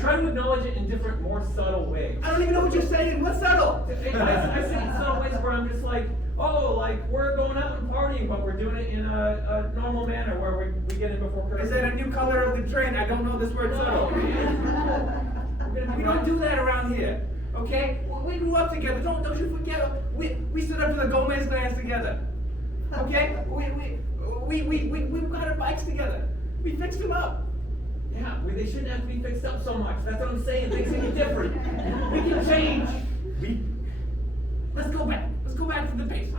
try to acknowledge it in different, more subtle ways. I don't even know what you're saying. What's subtle? I say it in subtle ways where I'm just like, oh, like we're going out and partying, but we're doing it in a normal manner where we get in before curfew. Is that a new color of the train? I don't know this word subtle. We don't do that around here, okay? We grew up together. Don't you forget? We stood up to the Gomez dance together, okay? We got our bikes together. We fixed them up. Yeah, they shouldn't have to be fixed up so much. That's what I'm saying. Things can be different. We can change. Let's go back. Let's go back to the basics.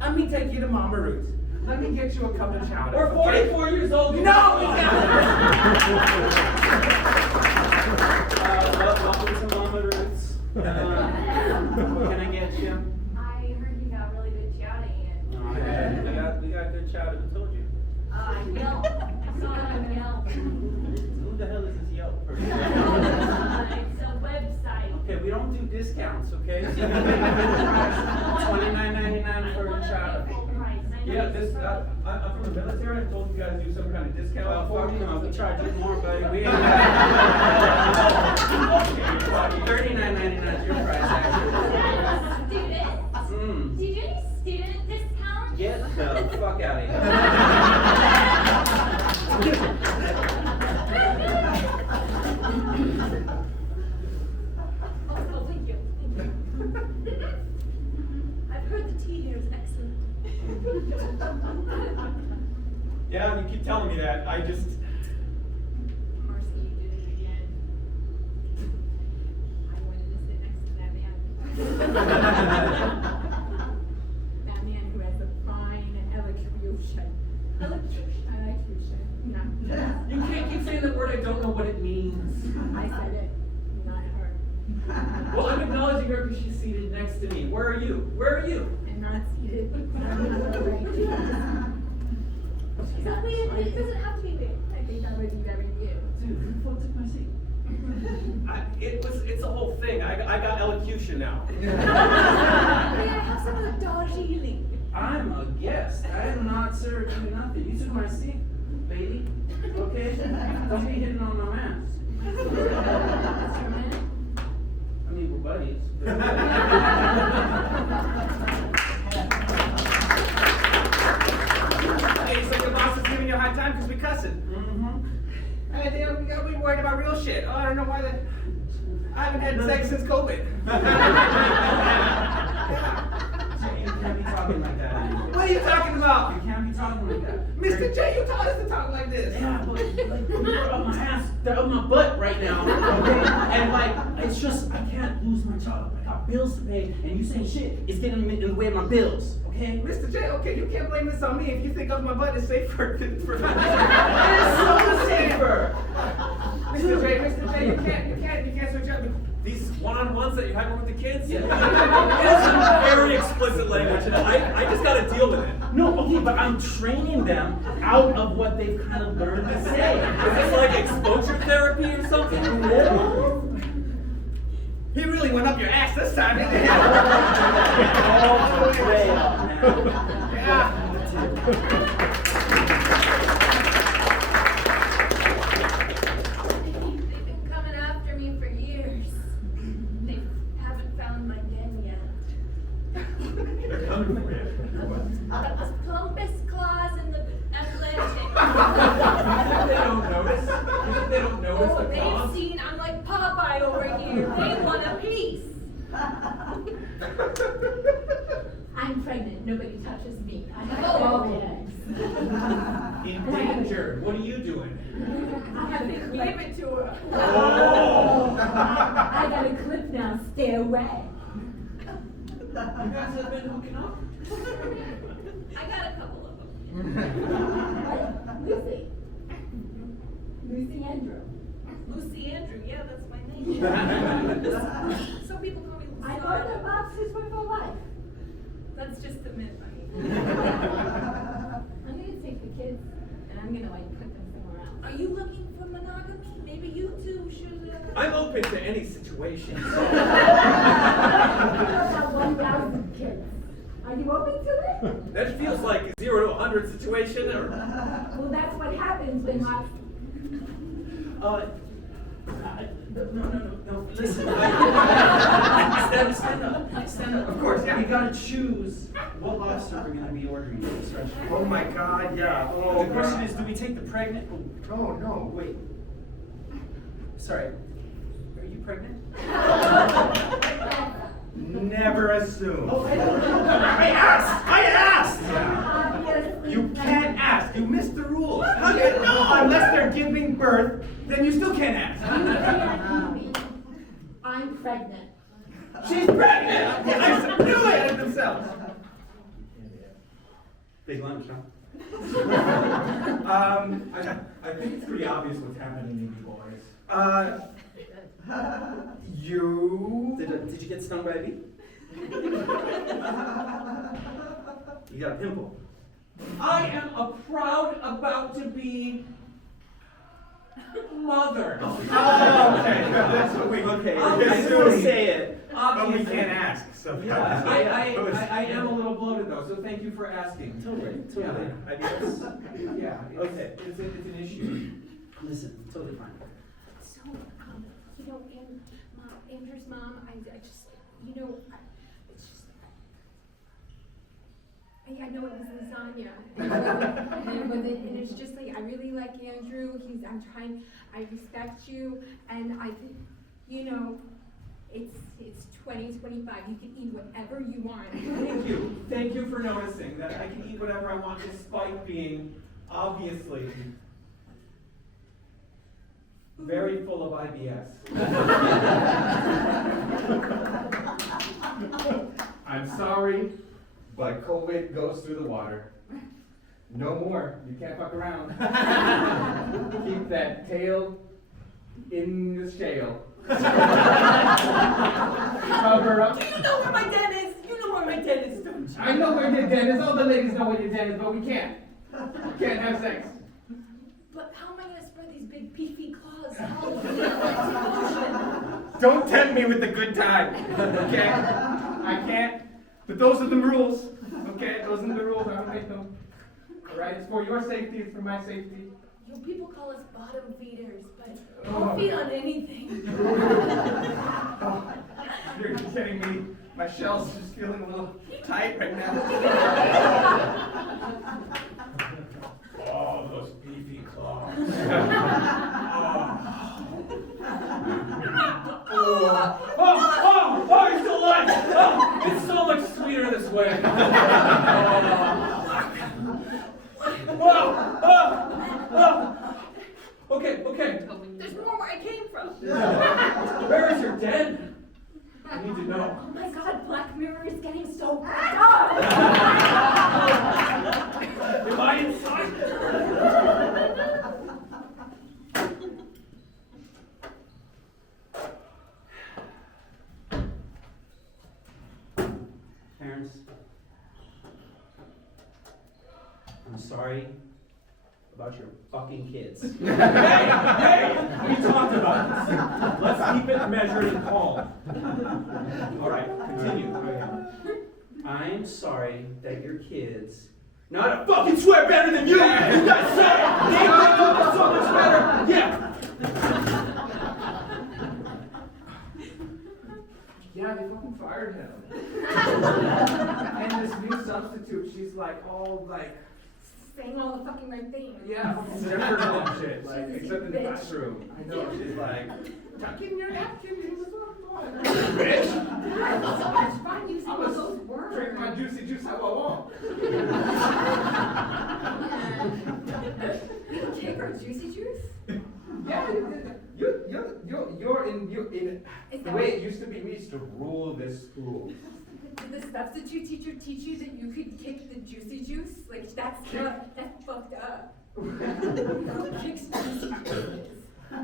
Let me take you to Mama Ruth's. Let me get you a cup of chowder. We're 44 years old. No! Welcome to Mama Ruth's. What can I get you? I heard you got really good chowder, and We got good chowder. Who told you? Yelp. I saw it on Yelp. Who the hell is this Yelp person? It's a website. Okay, we don't do discounts, okay? So $29.99 for a chowder. Yeah, I'm from the military. I told you guys to do some kind of discount. Well, fuck no, we charge you more, buddy. We ain't $39.99 is your price, actually. Student? Did you do any student discount? Get the fuck out of here. Oh, thank you. I've heard the tea here is excellent. Yeah, you keep telling me that. I just. Marcy, you did it again. I wanted to sit next to that man. That man who has a fine elocution. Elocution. No. You can't keep saying the word. I don't know what it means. I said it, not her. Well, I'm acknowledging her because she's seated next to me. Where are you? Where are you? I'm not seated. It's not weird. It doesn't have to be weird. I think that would be very weird. Dude, who the fuck took my seat? It's a whole thing. I got elocution now. May I have some of the Darjeeling? I'm a guest. I am not serving you nothing. You took my seat, lady. Okay? Don't be hitting on my man. And then we gotta be worried about real shit. Oh, I don't know why that. I haven't had sex since COVID. You can't be talking like that. What are you talking about? You can't be talking like that. Mr. J, you taught us to talk like this. Yeah, but like, they're up my ass, they're up my butt right now, okay? And like, it's just, I can't lose my job. I got bills to pay, and you saying shit is getting in the way of my bills, okay? Mr. J, okay, you can't blame this on me if you think up my butt is safer for It is so safer. Mr. J, you can't switch up. These one-on-ones that you're having with the kids, it is some very explicit language, and I just gotta deal with it. No, okay, but I'm training them out of what they've kind of learned to say. Is this like exposure therapy or something? He really went up your ass this time, didn't he? All the way up now. Yeah. They've been coming after me for years. They haven't found my den yet. They're coming for you. Got the plumpest claws in the Atlantic. They don't notice. They don't notice Oh, the they've claws. seen I'm like Popeye over here. They want a piece. I'm pregnant. Nobody touches me. I have Oh. all the eggs. Endangered. What are you doing? I have a Give clip. it to her. Oh! I got a clip now. Stay away. You guys have been hooking up? I got a couple of them. Lucy. Lucy Andrew. Lucy Andrew, yeah, that's my name. Some people call me I Lucy. bought the boxes for life. That's just the myth. I'm gonna take the kids and I'm gonna like put them somewhere else. Are you looking for monogamy? Maybe you two should. I'm open to any situation. About 1,000 kids. Are you open to it? That feels like a 0 to 100 situation. Or... Well, that's what happens when lots. No, listen. Stand up. Of course, yeah. We gotta choose what lobster we're gonna be ordering for this restaurant. Oh my God, yeah. Oh, The question is, do we take the pregnant? Oh no. Wait. Sorry. Are you pregnant? Never assume. Oh, I don't know. I asked! Obviously. You can't ask. You missed the rules. How do you know? Unless they're giving birth, then you still can't ask. I'm pregnant. She's pregnant! I knew it themselves. Big lunch, huh? I think it's pretty obvious what's happening to you boys. Did you get stung by a bee? You got a pimple. I am a proud about to be mother. Oh, okay. That's what we Okay. I just want to say it. But we Obviously. can't ask. So Yeah, I am a little bloated though, so thank you for asking. Totally. Yeah. I guess. Yeah, Okay. it's an issue. Listen, totally fine. So, you know, Andrew's mom, I just, you know, it's just, I know it was lasagna, and it's just like, I really like Andrew, I respect you, and I think, you know, it's 2025, you can eat whatever you want. Thank you. Thank you for noticing that I can eat whatever I want despite being obviously very full of IBS. I'm sorry, but COVID goes through the water. No more. You can't fuck around. Keep that tail in the shale. Cover up. Do you know where my den is? You know where my den is, don't you? I know where your den is. All the ladies know where your den is, but we can't. We can't have sex. But how am I gonna spread these big beefy claws? don't tempt me with the good time. Okay? I can't. But those are the rules. Okay? Those are the rules. I don't make them. Alright? It's for your safety. It's for my safety. You people call us bottom feeders, but I'll feed on anything. You're kidding me. My shell's just feeling a little tight right now. Oh, those beefy claws. Okay. There's more where I came from. Where is your den? I need to know. Oh my God, Black Mirror is getting so bad. Am I inside? Parents, I'm sorry about your fucking kids. Hey! We talked about this. Let's keep it measured and calm. All right, continue. I'm sorry that your kids. Not a fucking swear better than you! You guys said it! They do it so much better! Yeah! Yeah, they fucking fired him. And this new substitute, she's like all like Saying all the fucking right things. yeah, different and shit. Like She's a except in the bitch. classroom. I know she's like tucking your napkin in the book. It's so much fun using all those Drink words. my juicy juice how I want. You take our juicy juice? Yeah, you're in Is the that way what- it used to be. We used to rule this school. Did the substitute teacher teach you that you could kick the juicy juice? Like that's fucked up. Who kicks juicy juices?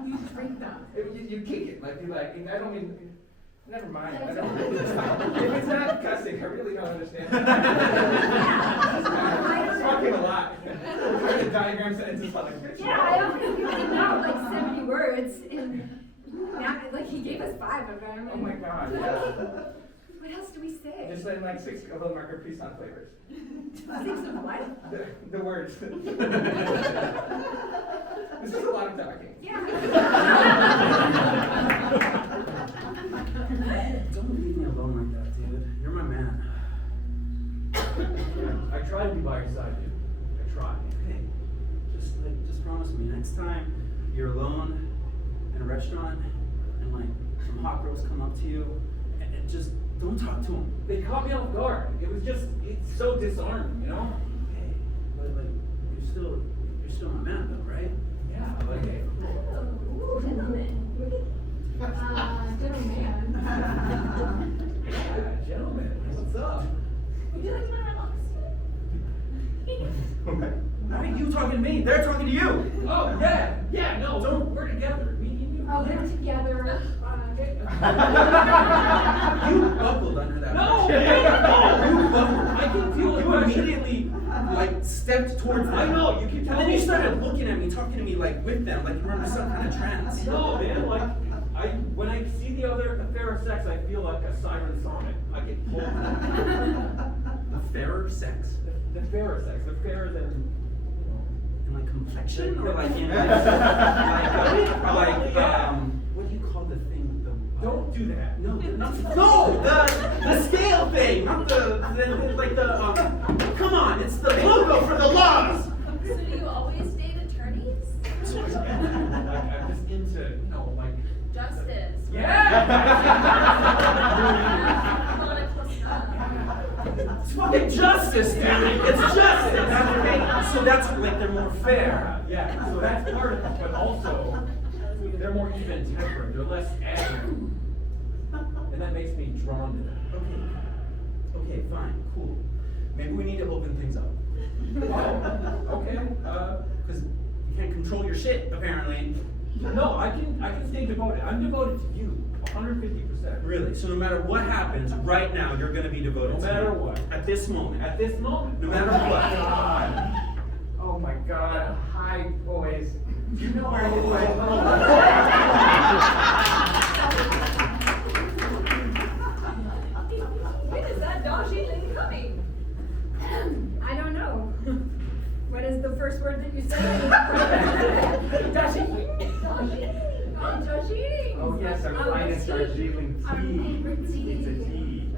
You drink them. You kick it, like you like. I don't mean. Never mind. I don't. If it's not cussing, I really don't understand. It's fucking a lot. Trying to diagram sentences like. Yeah, I only know like 70 words, and now like he gave us 5 of them. Oh my god. What else do we say? Just like 6 of them are Capri Sun flavors. 6 of what? The words. This is a lot of talking. Yeah. Don't leave me alone like that, dude. You're my man. I try to be by your side, dude. I try. Hey, just promise me next time you're alone in a restaurant and like some hot girls come up to you and just don't talk to them. They caught me off guard. It's so disarming, you know? Hey, but like you're still my man though, right? Yeah, like, hey, Ooh, gentleman. Gentleman. yeah, gentlemen, what's up? Would you like to relax? Why are you talking to me? They're talking to you. Oh, yeah, no, we're together. Me and you. Oh, they're together. You buckled under that. No, pressure. no. You buckled. I can feel it. You immediately like stepped towards them. I know, you keep And telling then me. you started looking at me, talking to me like with them, like you were in some kind of trance. No, man, like, when I see the fairer sex, I feel like a siren sonnet. I get pulled. The fairer sex. The fairer sex, the fairer than, In like complexion or like in what do you call the thing? don't do that. No, the scale thing, not come on, it's the logo for the laws. So do you always date attorneys? Like, I'm just into, like. Justice. Yeah! It's fucking justice, dude. It's justice. Okay? So that's like they're more fair. Yeah, so that's part of it, but also, they're more even tempered, they're less angry. And that makes me drawn to them. Okay, fine, cool. Maybe we need to open things up. Oh, okay. Because you can't control your shit, apparently. No, I can stay devoted. I'm devoted to you, 150%. Really? So no matter what happens right now, you're going to be devoted No to matter me. what. At this moment. At this moment. No matter what. Oh my god. Hi, boys. You know where you When is that Darjeeling coming? I don't know. What is the first word that you said? Oh yes, our finest Darjeeling tea. It's a tea.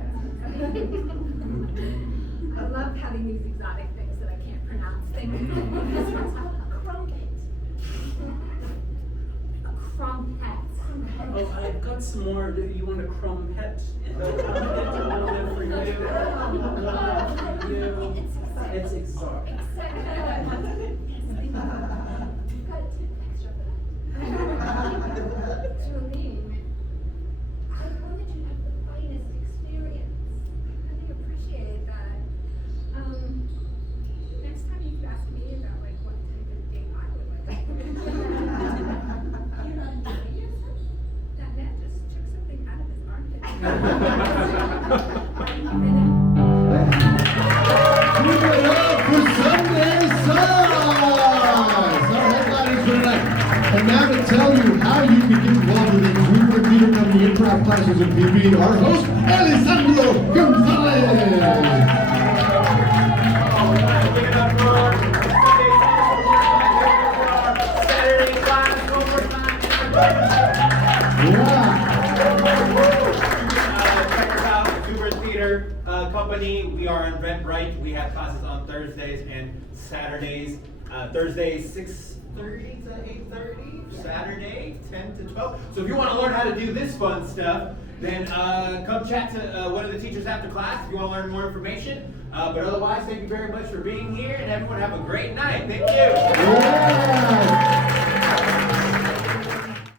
I love having these exotic things that I can't pronounce. This one's called a crumpet. A crumpet. Oh, I've got some more. Do you want a crumpet? For you. It's exotic. And now to tell you how you can get involved with the Exuberant Theatre Company improv classes in PB, our host, Alessandro Gonzalez. Give it up for Saturday class one more time. Check us out, Exuberant Theatre Company. We are on Eventbrite. We have classes on Thursdays and Saturdays. Thursdays 6:30 to 8:30. Saturday 10 to 12. So if you want to learn how to do this fun stuff, then come chat to one of the teachers after class if you want to learn more information. But otherwise, thank you very much for being here, and everyone have a great night. Thank you. Yeah.